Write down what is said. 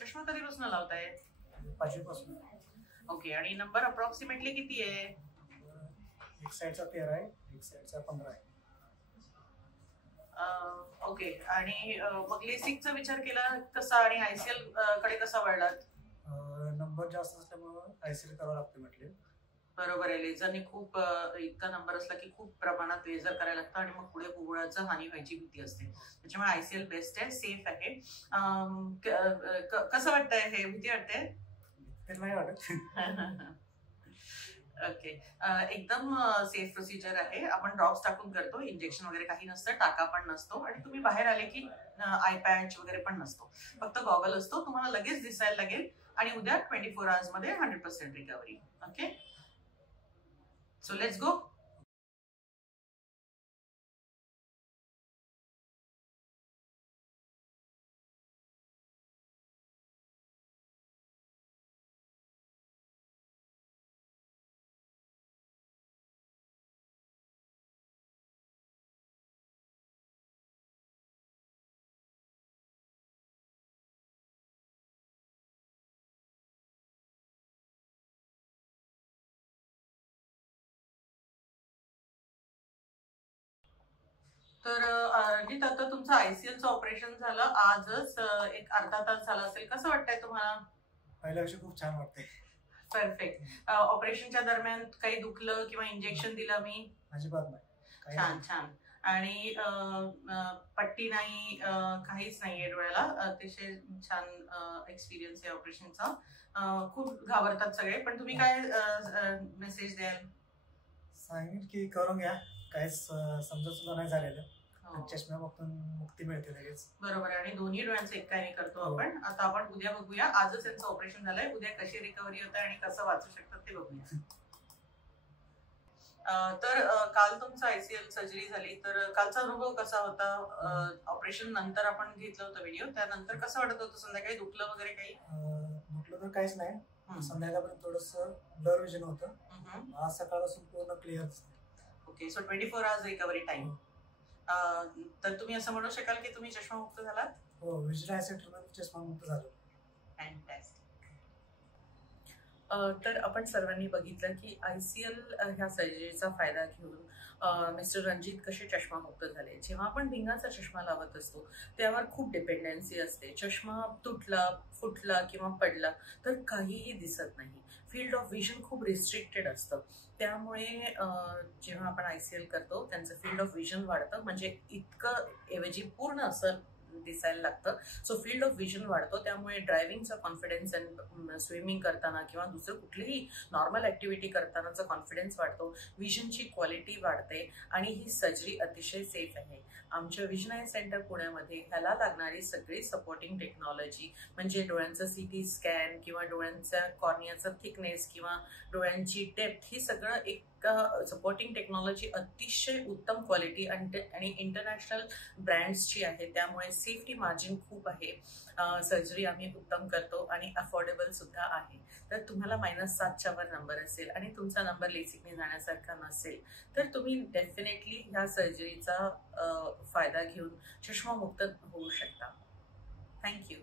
चष्मा कधीपासून लावताय? 5वी पासून. ओके, आणि नंबर अप्रॉक्सिमेटली किती आहे? एक साईडचा 13 आहे, एक साईडचा 15 आहे. ओके, आणि मग लेसिकचा विचार केला कसा आणि आयसीएल कडे कसा वळलात? नंबर जास्त असल्यामुळे आयसीएल करावं लागतं म्हटले. बरोबर आहे, लेझरने खूप इतका नंबर असला की खूप प्रमाणात लेझर करायला लागतं आणि मग पुढे बुबुळाचं हानी व्हायची भीती असते. त्याच्यामुळे आयसीएल बेस्ट आहे, सेफ आहे. कसं वाटतंय हे? भीती वाटते? तर नाही वाटत. ओके, एकदम सेफ प्रोसिजर आहे. आपण ड्रॉप्स टाकून करतो, इंजेक्शन वगैरे काही नसतं, टाका पण नसतो आणि तुम्ही बाहेर आले की आय पॅच वगैरे पण नसतो, फक्त गॉगल असतो. तुम्हाला लगेच दिसायला लागेल आणि उद्या 24 आवर्स मध्ये 100% recovery. Okay, so let's go. तर रंजित, आता तुमचं आयसीएलचं ऑपरेशन झालं आजच, एक अर्धा तास झाला असेल. कसं वाटतंय तुम्हाला? पहिल्यापेक्षा खूप छान वाटतंय. परफेक्ट. ऑपरेशनच्या दरम्यान काही दुखलं किंवा इंजेक्शन दिलं मी? अजिबात नाही. छान छान. आणि पट्टी नाही, काहीच नाहीये डोळ्याला. अतिशय छान एक्सपिरियन्स आहे ऑपरेशनचा. खूप घाबरतात सगळे, पण तुम्ही काय मेसेज द्याल? सांगेल की करून घ्या, काहीच समजत सुद्धा नाही झालेलं. चष्म्यापासून मुक्ती मिळते लगेच. बरोबर आहे, आणि दोन्ही डोळ्यांचं एकाने करतो आपण. आता आपण उद्या बघूया. आजच त्यांचं ऑपरेशन झालंय, उद्या कशी रिकव्हरी होते आणि कसं वाचू शकतात ते बघूया. तर काल तुमचं आयसीएल सर्जरी झाली, तर कालचा अनुभव कसा होता? ऑपरेशन नंतर आपण घेतलं होतं व्हिडिओ, त्यानंतर कसं वाटत होतं? संध्याकाळी दुखलं वगैरे काही? दुखलं तर काहीच नाही. संध्याकाळपर्यंत थोडस ब्लर विजन होतं. आज सकाळपासून पूर्ण क्लिअर दिसतंय. Okay, so 24 hours recovery time. तर तुम्ही असं म्हणू शकाल की तुम्ही चष्मामुक्त झालात? हो, विजन आय सेंटरमध्ये चष्मामुक्त झालो. फॅन्टॅस्टिक. तर आपण सर्वांनी बघितलं की आयसीएल ह्या सर्जरीचा फायदा घेऊन मिस्टर रणजित कसे चष्मामुक्त झाले. जेव्हा आपण भिंगाचा चष्मा लावत असतो त्यावर खूप डिपेंडन्सी असते. चष्मा तुटला, फुटला किंवा पडला तर काहीही दिसत नाही. फील्ड ऑफ विजन खूप रिस्ट्रिक्टेड असतं. त्यामुळे जेव्हा आपण आयसीएल करतो त्यांचं फील्ड ऑफ विजन वाढतं, म्हणजे इतकं ऐवजी पूर्ण असं दिसायला लागतं. सो फील्ड ऑफ विजन वाढतो, त्यामुळे ड्रायव्हिंगचा कॉन्फिडन्स आणि स्विमिंग करताना किंवा दुसरं कुठलीही नॉर्मल ऍक्टिव्हिटी करतानाचा कॉन्फिडन्स वाढतो, विजनची क्वालिटी वाढते आणि ही सर्जरी अतिशय सेफ आहे. आमच्या विजन आय सेंटर पुण्यामध्ये ह्याला लागणारी सगळी सपोर्टिंग टेक्नॉलॉजी, म्हणजे डोळ्यांचं सीटी स्कॅन किंवा डोळ्यांचा कॉर्नियाचा थिकनेस किंवा डोळ्यांची डेप्थ, ही सगळं एक सपोर्टिंग टेक्नॉलॉजी अतिशय उत्तम क्वालिटी आणि इंटरनॅशनल ब्रँड्सची आहे. त्यामुळे सेफ्टी मार्जिन खूप आहे. सर्जरी आम्ही उत्तम करतो आणि अफोर्डेबल सुद्धा आहे. तर तुम्हाला -7च्या वर नंबर असेल आणि तुमचा नंबर लेसिकने जाण्यासारखा नसेल तर तुम्ही डेफिनेटली ह्या सर्जरीचा फायदा घेऊन चष्मामुक्त होऊ शकता. थँक्यू.